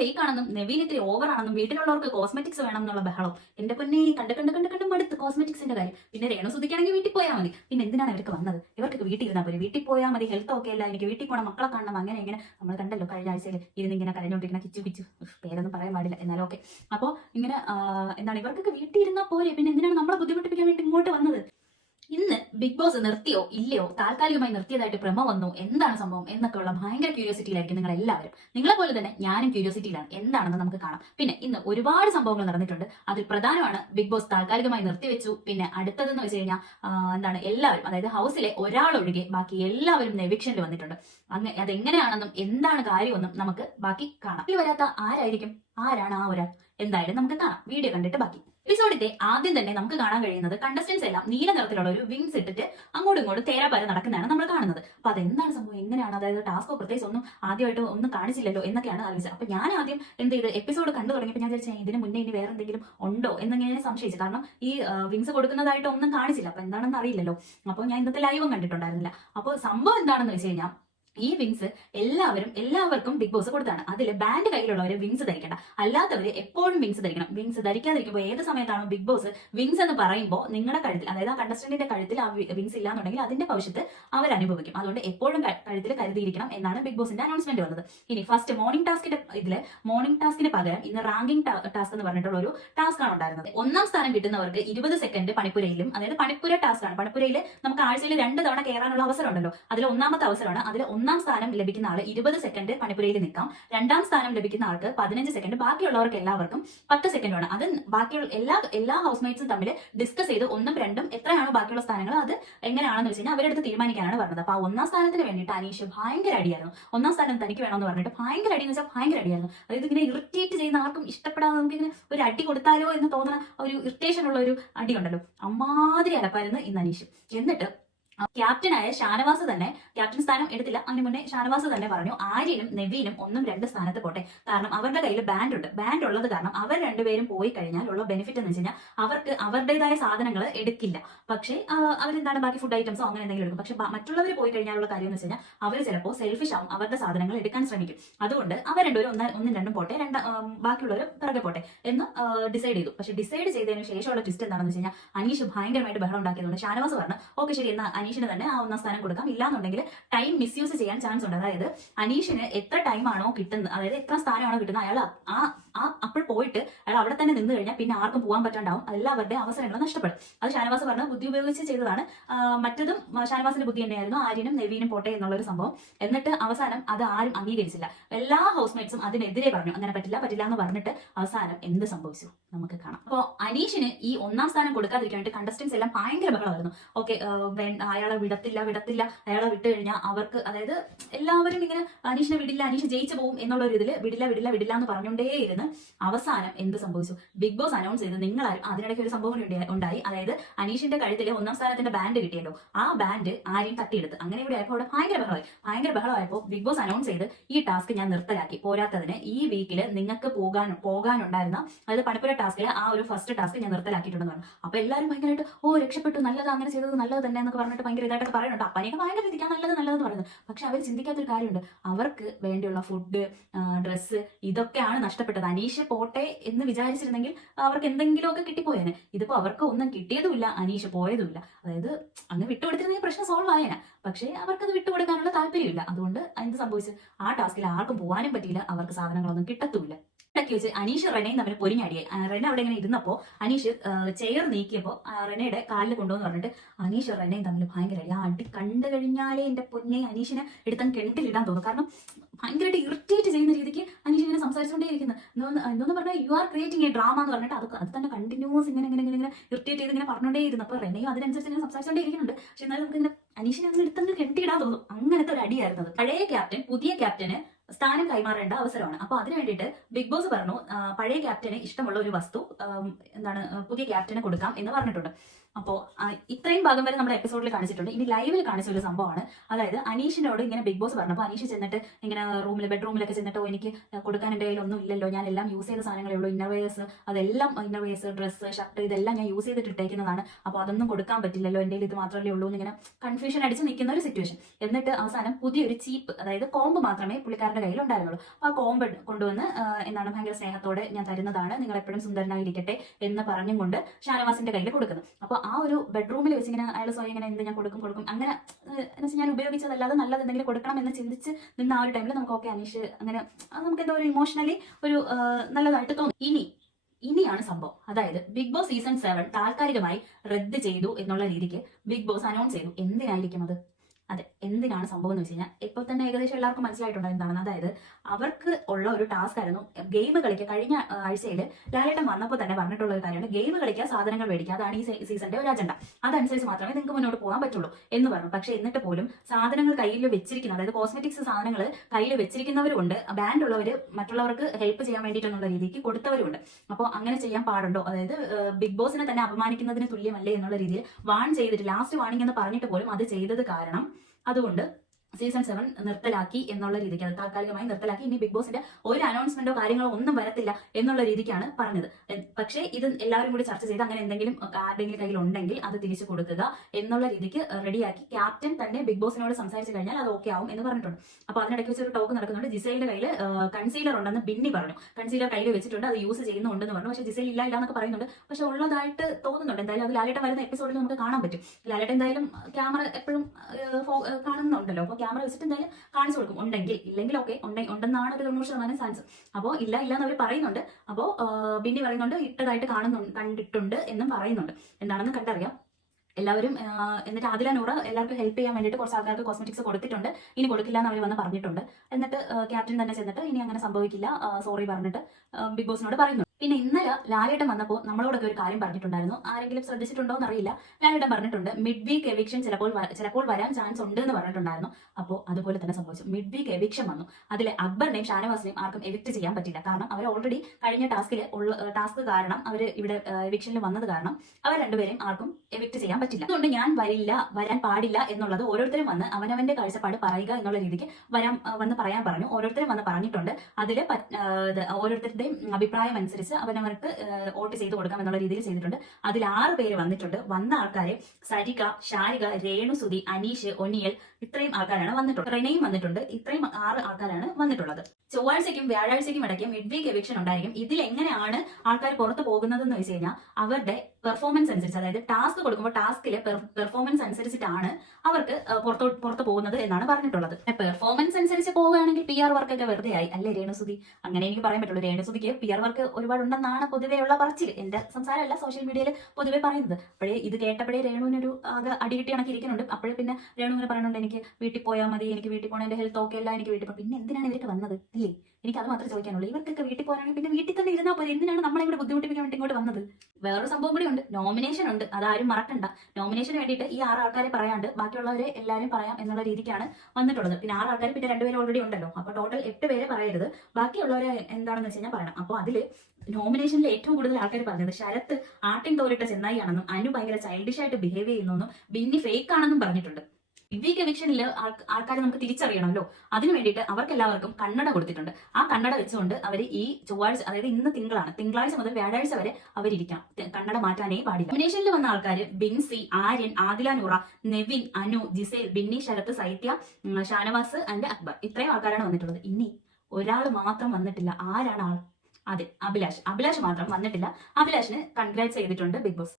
Fake ആണെന്നും നെവീൻ ഇത്തിരി over ആണെന്നും വീട്ടിലുള്ളവർക്ക് കോസ്മെറ്റിക്സ് വേണം എന്നുള്ള ബഹളം. എന്റെ പൊന്നെ കണ്ട് കണ്ട് കണ്ട് കണ്ട് മടുത്ത് കോസ്മെറ്റിക്സിന്റെ കാര്യം. പിന്നെ രേണു സുധിക്കാണെങ്കിൽ വീട്ടിൽ പോയാൽ മതി. പിന്നെ എന്തിനാണ് ഇവർക്ക് വന്നത്? ഇവർക്ക് വീട്ടിൽ ഇരുന്നാൽ പോലെ വീട്ടിൽ പോയാൽ മതി. ഹെൽത്ത് ഒക്കെ അല്ല, എനിക്ക് വീട്ടിൽ പോകണം, മക്കളെ കാണണം, അങ്ങനെ ഇങ്ങനെ നമ്മൾ കണ്ടല്ലോ കഴിഞ്ഞ ആഴ്ചയിൽ ഇരുന്നിങ്ങനെ കരഞ്ഞോണ്ടിരിക്കുന്ന കിച്ചു കിച്ചു, പേരൊന്നും പറയാൻ പാടില്ല എന്നാലും ഓക്കെ. അപ്പോൾ ഇങ്ങനെ എന്താണ് ഇവർക്കൊക്കെ വീട്ടിൽ ഇരുന്നാൽ പോരെ, പിന്നെ എന്തിനാണ് നമ്മളെ ബുദ്ധിമുട്ടിപ്പിക്കാൻ വേണ്ടി ഇങ്ങോട്ട് വന്നത്? ഇന്ന് ബിഗ് ബോസ് നിർത്തിയോ ഇല്ലയോ, താൽക്കാലികമായി നിർത്തിയതായിട്ട് പ്രമോ വന്നു, എന്താണ് സംഭവം എന്നൊക്കെയുള്ള ഭയങ്കര ക്യൂരിയോസിറ്റിയിലായിരിക്കും നിങ്ങൾ എല്ലാവരും. നിങ്ങളെ പോലെ തന്നെ ഞാനും ക്യൂരിയോസിറ്റിയിലാണ്, എന്താണെന്ന് നമുക്ക് കാണാം. പിന്നെ ഇന്ന് ഒരുപാട് സംഭവങ്ങൾ നടന്നിട്ടുണ്ട്. അതിൽ പ്രധാനമാണ് ബിഗ് ബോസ് താൽക്കാലികമായി നിർത്തിവെച്ചു. പിന്നെ അടുത്തതെന്ന് വെച്ച് കഴിഞ്ഞാൽ എന്താണ് എല്ലാവരും, അതായത് ഹൗസിലെ ഒരാളൊഴികെ ബാക്കി എല്ലാവരും എവിക്ഷനിൽ വന്നിട്ടുണ്ട്. അതെങ്ങനെയാണെന്നും എന്താണ് കാര്യമെന്നും നമുക്ക് ബാക്കി കാണാം. ഇതിൽ വരാത്ത ആരായിരിക്കും, ആരാണ് ആ ഒരാൾ? എന്തായാലും നമുക്ക് കാണാം, വീഡിയോ കണ്ടിട്ട് ബാക്കി. എപ്പിസോഡിന്റെ ആദ്യം തന്നെ നമുക്ക് കാണാൻ കഴിയുന്നത് കണ്ടസ്റ്റൻസ് എല്ലാം നീല നിറത്തിലുള്ള ഒരു വിങ്സ് ഇട്ടിട്ട് അങ്ങോട്ടും ഇങ്ങോട്ടും തേരാപാര നടക്കുന്നതാണ് നമ്മൾ കാണുന്നത്. അപ്പൊ അതെന്താണ് സംഭവം, എങ്ങനെയാണ്, അതായത് ടാസ്കോ പ്രത്യേകിച്ച് ഒന്നും ആദ്യമായിട്ട് ഒന്നും കാണിച്ചില്ലല്ലോ എന്നൊക്കെയാണ് ആലോചിച്ചത്. അപ്പൊ ഞാൻ ആദ്യം എന്ത് ചെയ്ത് എപ്പിസോഡ് കണ്ടു തുടങ്ങിയപ്പോൾ ഞാൻ വിചാരിച്ചാൽ ഇതിന് മുന്നേ ഇനി വേറെ എന്തെങ്കിലും ഉണ്ടോ എന്നിങ്ങനെ സംശയിച്ചു. കാരണം ഈ വിങ്സ് കൊടുക്കുന്നതായിട്ട് ഒന്നും കാണിച്ചില്ല, അപ്പൊ എന്താണെന്ന് അറിയില്ലല്ലോ. അപ്പോൾ ഞാൻ ഇന്നത്തെ ലൈവും കണ്ടിട്ടുണ്ടായിരുന്നില്ല. അപ്പോൾ സംഭവം എന്താണെന്ന് വെച്ച് കഴിഞ്ഞാൽ ഈ വിങ്സ് എല്ലാവർക്കും ബിഗ് ബോസ് കൊടുത്താണ്. അതിൽ ബാൻഡ് കയ്യിലുള്ളവര് വിങ്സ് ധരിക്കേണ്ട, അല്ലാത്തവര് എപ്പോഴും വിങ്സ് ധരിക്കണം. വിങ്സ് ധരിക്കാതിരിക്കുമ്പോൾ ഏത് സമയത്താണ് ബിഗ് ബോസ് വിങ്സ് എന്ന് പറയുമ്പോൾ നിങ്ങളുടെ കഴുത്തിൽ, അതായത് ആ കണ്ടസ്റ്റന്റിന്റെ കഴുത്തിൽ ആ വിങ്സ് ഇല്ലാന്നുണ്ടെങ്കിൽ അതിന്റെ ഭവിഷ്യത്ത് അവർ അനുഭവിക്കും. അതുകൊണ്ട് എപ്പോഴും കഴുത്തിൽ കരുതിയിരിക്കണം എന്നാണ് ബിഗ് ബോസിന്റെ അനൗൺസ്മെന്റ് വന്നത്. ഇനി ഫസ്റ്റ് മോർണിംഗ് ടാസ്കിന് പകരം ഇന്ന് റാങ്കിംഗ് ടാസ്ക് എന്ന് പറഞ്ഞിട്ടുള്ള ഒരു ടാസ്ക് ആണ് ഉണ്ടായിരുന്നത്. 1ാം സ്ഥാനം കിട്ടുന്നവർക്ക് 20 സെക്കൻഡ് പണിപ്പുരയിലും, അതായത് പണിപ്പുര ടാസ്ക് ആണ്. പണിപ്പുരയിൽ നമുക്ക് ആഴ്ചയിൽ 2 തവണ കയറാനുള്ള അവസരം ഉണ്ടല്ലോ, അതിൽ 1ാമത്തെ അവസരമാണ്. അതിൽ 1ാം സ്ഥാനം ലഭിക്കുന്ന ആള് 20 സെക്കൻഡ് പണിപ്പുരയിൽ നിൽക്കാം. 2ാം സ്ഥാനം ലഭിക്കുന്ന ആൾക്ക് 15 സെക്കൻഡ്, ബാക്കിയുള്ളവർക്ക് എല്ലാവർക്കും 10 സെക്കൻഡാണ്. അത് ബാക്കിയുള്ള എല്ലാ ഹൗസ് മേറ്റ്സും തമ്മിൽ ഡിസ്കസ് ചെയ്ത് 1ഉം 2ഉം എത്രയാണോ ബാക്കിയുള്ള സ്ഥാനങ്ങൾ അത് എങ്ങനെയാണെന്ന് വെച്ച് കഴിഞ്ഞാൽ അവരെടുത്ത് തീരുമാനിക്കാനാണ് പറഞ്ഞത്. അപ്പൊ ആ 1ാം സ്ഥാനത്തിന് വേണ്ടിയിട്ട് അനീഷ് ഭയങ്കര അടിയായിരുന്നു. 1ാം സ്ഥാനം തനിക്ക് വേണമെന്ന് പറഞ്ഞിട്ട് ഭയങ്കര അടി എന്ന് വെച്ചാൽ ഭയങ്കര അടിയായിരുന്നു. അതായത് ഇങ്ങനെ ഇറിറ്റേറ്റ് ചെയ്യുന്ന, ആർക്കും ഇഷ്ടപ്പെടാതെ നമുക്ക് ഇങ്ങനെ ഒരു അടി കൊടുത്താലോ എന്ന് തോന്നുന്ന ഒരു ഇറിറ്റേഷൻ ഉള്ള ഒരു അടി ഉണ്ടല്ലോ, അമ്മാതിരി അലപ്പായിരുന്നു ഇന്ന് അനീഷ്. എന്നിട്ട് ക്യാപ്റ്റനായ ഷാനവാസ് തന്നെ ക്യാപ്റ്റൻ സ്ഥാനം എടുത്തില്ല. അതിന് മുന്നേ ഷാനവാസ് തന്നെ പറഞ്ഞു ആര്യനും നെവീനും 1ഉം 2 സ്ഥാനത്ത് പോട്ടെ. കാരണം അവരുടെ കയ്യിൽ ബാൻഡ് ഉണ്ട്. ബാൻഡ് ഉള്ളത് കാരണം അവർ രണ്ടുപേരും പോയി കഴിഞ്ഞാൽ ഉള്ള ബെനിഫിറ്റ് എന്ന് വെച്ച് കഴിഞ്ഞാൽ അവർക്ക് അവരുടേതായ സാധനങ്ങൾ എടുക്കില്ല. പക്ഷേ അവരെന്താണ് ബാക്കി ഫുഡ് ഐറ്റംസോ അങ്ങനെ എന്തെങ്കിലും എടുക്കും. പക്ഷെ മറ്റുള്ളവർ പോയി കഴിഞ്ഞാലുള്ള കാര്യം എന്ന് വെച്ച് കഴിഞ്ഞാൽ അവർ ചിലപ്പോൾ സെൽഫിഷ് ആവും, അവരുടെ സാധനങ്ങൾ എടുക്കാൻ ശ്രമിക്കും. അതുകൊണ്ട് അവർ രണ്ടുപേരും 1ഉം 2ഉം പോട്ടെ, ബാക്കിയുള്ളവർ പിറകെ പോട്ടെ എന്ന് ഡിസൈഡ് ചെയ്തു. പക്ഷെ ഡിസൈഡ് ചെയ്തതിന് ശേഷമുള്ള ട്വിസ്റ്റ് എന്താണെന്ന് വെച്ച് കഴിഞ്ഞാൽ അനീഷ് ഭയങ്കരമായിട്ട് ബഹളം ഉണ്ടാക്കിയതുകൊണ്ട് ഷാനവാസ് പറഞ്ഞു ഓക്കെ ശരി എന്നാൽ അനീഷിന് തന്നെ ആ 1ാം സ്ഥാനം കൊടുക്കാം, ഇല്ലാന്നുണ്ടെങ്കിൽ ടൈം മിസ്യൂസ് ചെയ്യാൻ ചാൻസ് ഉണ്ട്. അതായത് അനീഷിന് എത്ര ടൈമാണോ കിട്ടുന്നത്, അതായത് എത്ര സ്ഥാനമാണോ കിട്ടുന്നത്, അയാൾ അപ്പോൾ പോയിട്ട് അയാൾ അവിടെ തന്നെ നിന്ന് കഴിഞ്ഞാൽ പിന്നെ ആർക്കും പോകാൻ പറ്റാണ്ടാവും, എല്ലാവരുടെ അവസരങ്ങളും നഷ്ടപ്പെടും. അത് ഷാനവാസ് പറഞ്ഞ ബുദ്ധി ഉപയോഗിച്ച് ചെയ്തതാണ്. മറ്റതും ഷാനവാസിന്റെ ബുദ്ധി തന്നെയായിരുന്നു, ആര്യനും നെവീനും പോട്ടെ എന്നുള്ളൊരു സംഭവം. എന്നിട്ട് അവസാനം അത് ആരും അംഗീകരിച്ചില്ല. എല്ലാ ഹൗസ് മേറ്റ്സും അതിനെതിരെ പറഞ്ഞു അങ്ങനെ പറ്റില്ല എന്ന് പറഞ്ഞിട്ട് അവസാനം എന്ത് സംഭവിച്ചു നമുക്ക് കാണാം. അപ്പോൾ അനീഷിന് ഈ 1ാം സ്ഥാനം കൊടുക്കാതിരിക്കാൻ വേണ്ടി കണ്ടസ്റ്റൻസ് എല്ലാം ഭയങ്കര ബഹളമായിരുന്നു. ഓക്കെ അയാളെ വിടത്തില്ല, അയാളെ വിട്ട് കഴിഞ്ഞാൽ അവർക്ക്, അതായത് എല്ലാവരും ഇങ്ങനെ അനീഷിനെ വിടില്ല, അനീഷ് ജയിച്ചു പോകും എന്നുള്ള ഒരു ഇതിൽ വിടില്ല എന്ന് പറഞ്ഞുകൊണ്ടേയിരുന്ന് അവസാനം എന്ത് സംഭവിച്ചു, ബിഗ് ബോസ് അനൗൺസ് ചെയ്ത് നിങ്ങളാരും അതിനിടയ്ക്ക് ഒരു സംഭവം ഉണ്ടായി. അതായത് അനീഷിന്റെ കഴുത്തിൽ 1ാം സ്ഥാനത്തിന്റെ ബാൻഡ് കിട്ടിയല്ലോ, ആ ബാൻഡ് ആരെയും തട്ടിയെടുത്ത്. അങ്ങനെ ഇവിടെ ആയപ്പോൾ അവിടെ ഭയങ്കര ബഹളമായപ്പോൾ ബിഗ് ബോസ് അനൗൺസ് ചെയ്ത് ഈ ടാസ്ക് ഞാൻ നിർത്തലാക്കി. പോരാത്തതിന് ഈ വീക്കിൽ നിങ്ങൾക്ക് പോകാനുണ്ടായിരുന്ന, അതായത് പണിപ്പുര ടാസ്കിൽ ആ ഒരു ഫസ്റ്റ് ടാസ്ക് ഞാൻ നിർത്തലാക്കിയിട്ടുണ്ടെന്ന് പറഞ്ഞു. അപ്പൊ എല്ലാവരും ഭയങ്കരമായിട്ട് രക്ഷപ്പെട്ടു, നല്ലത്, അങ്ങനെ ചെയ്തത് നല്ലത് തന്നെ എന്നൊക്കെ പറഞ്ഞിട്ട് ഭയങ്കര ഇതായിട്ടൊക്കെ പറയുന്നുണ്ട്. അപ്പനെയൊക്കെ ഭയങ്കര രീതിക്കാൻ നല്ലതെന്ന് പറയുന്നത്. പക്ഷെ അവർ ചിന്തിക്കാത്തൊരു കാര്യമുണ്ട്, അവർക്ക് വേണ്ടിയുള്ള ഫുഡ്, ഡ്രസ്സ് ഇതൊക്കെയാണ് നഷ്ടപ്പെട്ടത്. അനീഷ് പോട്ടെ എന്ന് വിചാരിച്ചിരുന്നെങ്കിൽ അവർക്ക് എന്തെങ്കിലുമൊക്കെ കിട്ടിപ്പോയേനെ. ഇതിപ്പോ അവർക്ക് ഒന്നും കിട്ടിയതുമില്ല, അനീഷ് പോയതുമില്ല. അതായത് അങ്ങ് വിട്ടുകൊടുത്തിരുന്നെങ്കിൽ പ്രശ്നം സോൾവ് ആയേനെ. പക്ഷേ അവർക്കത് വിട്ടുകൊടുക്കാനുള്ള താല്പര്യമില്ല. അതുകൊണ്ട് എന്ത് സംഭവിച്ചു, ആ ടാസ്കിൽ ആർക്കും പോകാനും പറ്റിയില്ല, അവർക്ക് സാധനങ്ങളൊന്നും കിട്ടത്തുമില്ല. ഇടയ്ക്ക് വെച്ച് അനീഷ് റെനയും തമ്മിൽ പൊരിഞ്ഞടിയായി. റെന അവിടെ ഇങ്ങനെ ഇരുന്നപ്പോൾ അനീഷ് ചെയർ നീക്കിയപ്പോൾ റെനയുടെ കാലിൽ കൊണ്ടുവന്ന് പറഞ്ഞിട്ട് അനീഷ് റെനയും തമ്മിൽ ഭയങ്കര അടി. ആ അടി കണ്ടു കഴിഞ്ഞാലേ എന്റെ പൊന്നെ അനീഷിനെ എടുത്താൽ കിണറ്റിലിടാൻ തോന്നും. കാരണം ഭയങ്കരമായിട്ട് ഇറിറ്റേറ്റ് ചെയ്യുന്ന രീതിക്ക് അനീഷ് ഇങ്ങനെ സംസാരിച്ചുകൊണ്ടേ ഇരിക്കുന്നത്. എന്തോന്ന് പറഞ്ഞാൽ you are creating A drama എന്ന് പറഞ്ഞിട്ട് അത് തന്നെ കണ്ടിന്യൂസ് ഇങ്ങനെ ഇറിറ്റേറ്റ് ചെയ്ത് ഇങ്ങനെ പറഞ്ഞുകൊണ്ടേ ഇരുന്നു. അപ്പോൾ റെനയും അതിനനുസരിച്ച് ഇങ്ങനെ സംസാരിച്ചുകൊണ്ടേ ഇരിക്കുന്നുണ്ട്. പക്ഷെ എന്നാലും നമുക്ക് ഇങ്ങനെ അനീഷിനെ അങ്ങനെ എടുത്തങ്ങ് കിണറ്റിടാൻ തോന്നും. അങ്ങനത്തെ ഒരു അടിയായിരുന്നത്. പഴയ ക്യാപ്റ്റൻ പുതിയ ക്യാപ്റ്റന് സ്ഥാനം കൈമാറേണ്ട അവസരമാണ്. അപ്പൊ അതിനു വേണ്ടിയിട്ട് ബിഗ് ബോസ് പറഞ്ഞു പഴയ ക്യാപ്റ്റന് ഇഷ്ടമുള്ള ഒരു വസ്തു പുതിയ ക്യാപ്റ്റന് കൊടുക്കാം എന്ന് പറഞ്ഞിട്ടുണ്ട്. അപ്പോൾ ഇത്രയും ഭാഗം വരെ നമ്മുടെ എപ്പിസോഡിൽ കാണിച്ചിട്ടുണ്ട്. ഇനി ലൈവിൽ കാണിച്ച ഒരു സംഭവമാണ്. അതായത് അനീഷിനോട് ഇങ്ങനെ ബിഗ് ബോസ് പറഞ്ഞപ്പോൾ അനീഷ് ചെന്നിട്ട് ഇങ്ങനെ ബെഡ്റൂമിലൊക്കെ ചെന്നിട്ടോ എനിക്ക് കൊടുക്കാൻ എൻ്റെ കയ്യിൽ ഒന്നും ഇല്ലല്ലോ, ഞാൻ എല്ലാം യൂസ് ചെയ്ത സാധനങ്ങളേ ഉള്ളൂ, ഇന്നർവേഴ്സ്, ഡ്രസ്സ്, ഷർട്ട് ഇതെല്ലാം ഞാൻ യൂസ് ചെയ്തിട്ട് ഇട്ടേക്കുന്നതാണ്, അപ്പോൾ അതൊന്നും കൊടുക്കാൻ പറ്റില്ലല്ലോ, എൻ്റെ ഇത് മാത്രമല്ലേ ഉള്ളൂ എന്നിങ്ങനെ കൺഫ്യൂഷൻ അടിച്ച് നിൽക്കുന്ന ഒരു സിറ്റുവേഷൻ. എന്നിട്ട് അവസാനം പുതിയൊരു ചീപ്പ്, അതായത് കോമ്പ് മാത്രമേ പുള്ളിക്കാരൻ്റെ അവരുടെ കയ്യിൽ ഉണ്ടായിരുന്നുള്ളൂ. അപ്പോൾ ആ കോമ്പ് കൊണ്ടുവന്ന് എന്താണ് ഭയങ്കര സ്നേഹത്തോടെ ഞാൻ തരുന്നതാണ്, നിങ്ങൾ എപ്പോഴും സുന്ദരനായിരിക്കട്ടെ എന്ന് പറഞ്ഞും കൊണ്ട് ഷാനവാസിന്റെ കയ്യിൽ കൊടുക്കുന്നു. അപ്പോൾ ആ ഒരു ബെഡ്റൂമിൽ വെച്ച് ഇങ്ങനെ അയാൾ സ്വയം ഇങ്ങനെ എന്ത് ഞാൻ കൊടുക്കും അങ്ങനെ എന്ന് വെച്ചാൽ ഞാൻ ഉപയോഗിച്ചതല്ലാതെ നല്ലത് എന്തെങ്കിലും കൊടുക്കണം എന്ന് ചിന്തിച്ച് നിന്ന ആ ഒരു ടൈമിൽ നമുക്ക് ഓക്കെ അനീഷ് അങ്ങനെ നമുക്ക് എന്തോ ഒരു ഇമോഷണലി ഒരു നല്ലതായിട്ട് തോന്നി. ഇനിയാണ് സംഭവം. അതായത് ബിഗ് ബോസ് സീസൺ 7 താൽക്കാലികമായി റദ്ദ് ചെയ്തു എന്നുള്ള രീതിക്ക് ബിഗ് ബോസ് അനൗൺസ് ചെയ്തു. എന്തിനായിരിക്കും അത്? അതെ, എന്തിനാണ് സംഭവം എന്ന് വെച്ച് കഴിഞ്ഞാൽ ഇപ്പോൾ തന്നെ ഏകദേശം എല്ലാവർക്കും മനസ്സിലായിട്ടുണ്ട് എന്താണെന്ന്. അതായത് അവർക്ക് ഉള്ള ഒരു ടാസ്ക് ആയിരുന്നു ഗെയിം കളിക്കുക. കഴിഞ്ഞ ആഴ്ചയിൽ ലാലേട്ടൻ വന്നപ്പോൾ തന്നെ പറഞ്ഞിട്ടുള്ള ഒരു കാര്യമാണ് ഗെയിം കളിക്കുക, സാധനങ്ങൾ മേടിക്കുക. അതാണ് ഈ സീസണിന്റെ ഒരു അജണ്ട. അതനുസരിച്ച് മാത്രമേ നിങ്ങൾക്ക് മുന്നോട്ട് പോകാൻ പറ്റുള്ളൂ എന്ന് പറഞ്ഞു. പക്ഷേ എന്നിട്ട് പോലും സാധനങ്ങൾ കയ്യിൽ വെച്ചിരിക്കുന്ന, അതായത് കോസ്മെറ്റിക്സ് സാധനങ്ങൾ കയ്യിൽ വെച്ചിരിക്കുന്നവരുണ്ട്, ബാൻഡ് ഉള്ളവർ മറ്റുള്ളവർക്ക് ഹെൽപ്പ് ചെയ്യാൻ വേണ്ടിയിട്ടെന്നുള്ള രീതിക്ക് കൊടുത്തവരുണ്ട്. അപ്പോൾ അങ്ങനെ ചെയ്യാൻ പാടുണ്ടോ? അതായത് ബിഗ് ബോസിനെ തന്നെ അപമാനിക്കുന്നതിന് തുല്യമല്ലേ എന്നുള്ള രീതിയിൽ വാൺ ചെയ്തിട്ട് ലാസ്റ്റ് വാണിംഗ് എന്ന് പറഞ്ഞിട്ട് പോലും അത് ചെയ്തത് കാരണം അതുകൊണ്ട് സീസൺ 7 നിർത്തലാക്കി എന്നുള്ള രീതിക്ക്, അത് താൽക്കാലികമായി നിർത്തലാക്കി. ഇനി ബിഗ് ബോസിന്റെ ഒരു അനൗൺസ്മെന്റോ കാര്യങ്ങളോ ഒന്നും വരത്തില്ല എന്നുള്ള രീതിക്കാണ് പറഞ്ഞത്. പക്ഷേ ഇത് എല്ലാവരും കൂടി ചർച്ച ചെയ്ത് അങ്ങനെ എന്തെങ്കിലും ആരുടെങ്കിലും കയ്യിൽ ഉണ്ടെങ്കിൽ അത് തിരിച്ചു കൊടുക്കുക എന്നുള്ള രീതിക്ക് റെഡിയാക്കി ക്യാപ്റ്റൻ തന്നെ ബിഗ് ബോസിനോട് സംസാരിച്ചു കഴിഞ്ഞാൽ അത് ഓക്കെ ആവും എന്ന് പറഞ്ഞിട്ടുണ്ട്. അപ്പോൾ അതിനിടയ്ക്ക് വെച്ച് ഒരു ടോക്ക് നടക്കുന്നുണ്ട്. ജിസൈലിന്റെ കയ്യിൽ കൺസീലർ ഉണ്ടെന്ന് ബിന്നി പറഞ്ഞു. കൺസീലർ കയ്യിൽ വെച്ചിട്ടുണ്ട്, അത് യൂസ് ചെയ്യുന്നുണ്ടെന്ന് പറഞ്ഞു. പക്ഷേ ജിസൈൽ ഇല്ല എന്നൊക്കെ പറയുന്നുണ്ട്. പക്ഷെ ഉള്ളതായിട്ട് തോന്നുന്നുണ്ട്. എന്തായാലും അത് ലാലേട്ടൻ വരുന്ന എപ്പിസോഡിൽ നമുക്ക് കാണാൻ പറ്റും. ലാലേട്ടൻ എന്തായാലും ക്യാമറ എപ്പോഴും കാണുന്നുണ്ടല്ലോ. ക്യാമറ വെച്ചിട്ട് എന്തായാലും കാണിച്ചു കൊടുക്കും. ഉണ്ടെങ്കിൽ, ഇല്ലെങ്കിൽ ഓക്കെ, ഉണ്ടെന്നാണ് ഒരു 90% ചാൻസ്. അപ്പോൾ ഇല്ല എന്ന് അവർ പറയുന്നുണ്ട്. അപ്പോൾ ബിന്നി പറയുന്നുണ്ട് ഇട്ടതായിട്ട് കണ്ടിട്ടുണ്ട് എന്നും പറയുന്നുണ്ട്. എന്താണെന്ന് കണ്ടറിയാം എല്ലാവരും. എന്നിട്ട് ആദില നൂറ എല്ലാവർക്കും ഹെൽപ്പ് ചെയ്യാൻ വേണ്ടിയിട്ട് കുറച്ച് ആൾക്കാർക്ക് കോസ്മെറ്റിക്സ് കൊടുത്തിട്ടുണ്ട്. ഇനി കൊടുക്കില്ല എന്ന് അവർ വന്ന് പറഞ്ഞിട്ടുണ്ട്. എന്നിട്ട് ക്യാപ്റ്റൻ തന്നെ ചെന്നിട്ട് ഇനി അങ്ങനെ സംഭവിക്കില്ല, സോറി പറഞ്ഞിട്ട് ബിഗ് ബോസിനോട് പറയുന്നു. പിന്നെ ഇന്നലെ ലാലേട്ടൻ വന്നപ്പോൾ നമ്മളോടൊക്കെ ഒരു കാര്യം പറഞ്ഞിട്ടുണ്ടായിരുന്നു. ആരെങ്കിലും ശ്രദ്ധിച്ചിട്ടുണ്ടോ എന്നറിയില്ല. ലാലേട്ടൻ പറഞ്ഞിട്ടുണ്ട് മിഡ് വീക്ക് എവിക്ഷൻ ചിലപ്പോൾ വരാൻ ചാൻസ് ഉണ്ട് എന്ന് പറഞ്ഞിട്ടുണ്ടായിരുന്നു. അപ്പോൾ അതുപോലെ തന്നെ സംഭവിച്ചു. മിഡ് വീക്ക് എവിക്ഷൻ വന്നു. അതിലെ അക്ബറിനെയും ഷാനവാസിനെയും ആർക്കും എവിക്ട് ചെയ്യാൻ പറ്റില്ല. കാരണം അവർ ഓൾറെഡി കഴിഞ്ഞ ടാസ്ക് കാരണം അവർ ഇവിടെ എവിക്ഷനിൽ വന്നത് കാരണം അവർ രണ്ടുപേരെയും ആർക്കും എവിക്ട് ചെയ്യാൻ പറ്റില്ല. അതുകൊണ്ട് ഞാൻ വരാൻ പാടില്ല എന്നുള്ളത് ഓരോരുത്തരും വന്ന് അവനവന്റെ കാഴ്ചപ്പാട് പറയുക എന്നുള്ള രീതിക്ക് വന്ന് പറയാൻ പറഞ്ഞു. ഓരോരുത്തരും വന്ന് പറഞ്ഞിട്ടുണ്ട്. അതിൽ ഓരോരുത്തരുടെയും അഭിപ്രായം അനുസരിച്ച് അവനവർക്ക് വോട്ട് ചെയ്ത് കൊടുക്കാം എന്നുള്ള രീതിയിൽ ചെയ്തിട്ടുണ്ട്. അതിൽ 6 പേര് വന്നിട്ടുണ്ട്. വന്ന ആൾക്കാരെ സരിക, ഷാരിക, രേണുസുതി, അനീഷ്, ഒനിയൽ, ഇത്രയും ആൾക്കാരാണ് വന്നിട്ടുള്ളത്. റെനയും വന്നിട്ടുണ്ട്. ഇത്രയും 6 ആൾക്കാരാണ് വന്നിട്ടുള്ളത്. ചൊവ്വാഴ്ചയ്ക്കും വ്യാഴാഴ്ചയ്ക്കും ഇടയ്ക്ക് മിഡ് വീക്ക് എവിക്ഷൻ ഉണ്ടായിരിക്കും. ഇതിൽ എങ്ങനെയാണ് ആൾക്കാർ പുറത്ത് പോകുന്നതെന്ന് വെച്ച് കഴിഞ്ഞാൽ അവരുടെ പെർഫോമൻസ് അനുസരിച്ച്, അതായത് ടാസ്ക് കൊടുക്കുമ്പോൾ ടാസ്കിലെ പെർഫോമൻസ് അനുസരിച്ചിട്ടാണ് അവർക്ക് പുറത്ത് പോകുന്നത് എന്നാണ് പറഞ്ഞിട്ടുള്ളത്. പെർഫോമൻസ് അനുസരിച്ച് പോവുകയാണെങ്കിൽ PR വർക്കൊക്കെ വെറുതെ ആയി അല്ലേ രേണുസുതി? അങ്ങനെ എനിക്ക് പറയാൻ പറ്റുള്ളൂ. രേണുസുതിക്ക് PR വർക്ക് ഒരുപാടുണ്ടെന്നാണ് പൊതുവെയുള്ള പറച്ചിൽ. എന്റെ സംസാരമല്ല, സോഷ്യൽ മീഡിയയിൽ പൊതുവെ പറയുന്നത്. അപ്പോഴേ ഇത് കേട്ടപ്പോഴേ രേണുവിനൊരു ആകെ അടികിട്ടി കണക്കിരിക്കുന്നുണ്ട്. അപ്പോഴേ പിന്നെ രേണുവിനെ പറയുന്നുണ്ട് എനിക്ക് വീട്ടിൽ പോയാൽ മതി, എനിക്ക് വീട്ടിൽ പോകണം, എന്റെ ഹെൽത്ത് ഓക്കെ അല്ല, എനിക്ക് വീട്ടിൽ പോകാം. പിന്നെ എന്തിനാണ് ഇവർക്ക് വന്നത് അല്ലേ? എനിക്ക് അത് മാത്രമേ ചോദിക്കാനുള്ളൂ. ഇവർക്കൊക്കെ വീട്ടിൽ പോകാനാണെങ്കിൽ പിന്നെ വീട്ടിൽ തന്നെ ഇരുന്നാൽ പോലെ എന്തിനാണ് നമ്മളെ ഇവിടെ ബുദ്ധിമുട്ടിപ്പിക്കാൻ വേണ്ടി ഇങ്ങോട്ട് വന്നത്? വേറൊരു സംഭവം കൂടി ഉണ്ട്. നോമിനേഷൻ ഉണ്ട്, അതാരും മറക്കണ്ട. നോമിനേഷന് വേണ്ടിയിട്ട് ഈ 6 ആൾക്കാരെ പറയാണ്ട് ബാക്കിയുള്ളവരെ എല്ലാവരും പറയാം എന്നുള്ള രീതിക്കാണ് വന്നിട്ടുള്ളത്. പിന്നെ 6 ആൾക്കാർ, പിന്നെ 2 പേര് ഓൾറെഡി ഉണ്ടല്ലോ. അപ്പോൾ ടോട്ടൽ 8 പേരെ പറയരുത്. ബാക്കിയുള്ളവരെ എന്താണെന്ന് വെച്ച് കഴിഞ്ഞാൽ പറയണം. അപ്പോൾ അതിൽ നോമിനേഷനിൽ ഏറ്റവും കൂടുതൽ ആൾക്കാർ പറഞ്ഞത് ശരത്ത് ആട്ടിൻ തോലിട്ട ചെന്നായി ആണെന്നും അനു ഭയങ്കര ചൈൽഡിഷ് ആയിട്ട് ബിഹേവ് ചെയ്യുന്നെന്നും ബിന്നി ഫേക്ക് ആണെന്നും പറഞ്ഞിട്ടുണ്ട്. വീക്ക് എവിക്ഷനിൽ ആൾക്കാരെ നമുക്ക് തിരിച്ചറിയണമല്ലോ. അതിനു വേണ്ടിയിട്ട് അവർക്ക് എല്ലാവർക്കും കണ്ണട കൊടുത്തിട്ടുണ്ട്. ആ കണ്ണട വെച്ചുകൊണ്ട് അവർ ഈ ചൊവ്വാഴ്ച, അതായത് ഇന്ന് തിങ്കളാണ്, തിങ്കളാഴ്ച മുതൽ വ്യാഴാഴ്ച വരെ അവരിയ്ക്കാം. കണ്ണട മാറ്റാനേ പാടില്ല. നോമിനേഷനിൽ വന്ന ആൾക്കാർ ബിൻസി, ആര്യൻ, ആദില നൂറ, നെവിൻ, അനു, ജിസേൽ, ബിന്നി, ശരത്ത്, സൈത്യ, ഷാനവാസ് ആൻഡ് അക്ബർ. ഇത്രയും ആൾക്കാരാണ് വന്നിട്ടുള്ളത്. ഇനി ഒരാൾ മാത്രം വന്നിട്ടില്ല. ആരാണ് ആൾ? അതെ, അഭിലാഷ് മാത്രം വന്നിട്ടില്ല. അഭിലാഷിന് കൺഗ്രാറ്റ്സ് ചെയ്തിട്ടുണ്ട് ബിഗ് ബോസ്.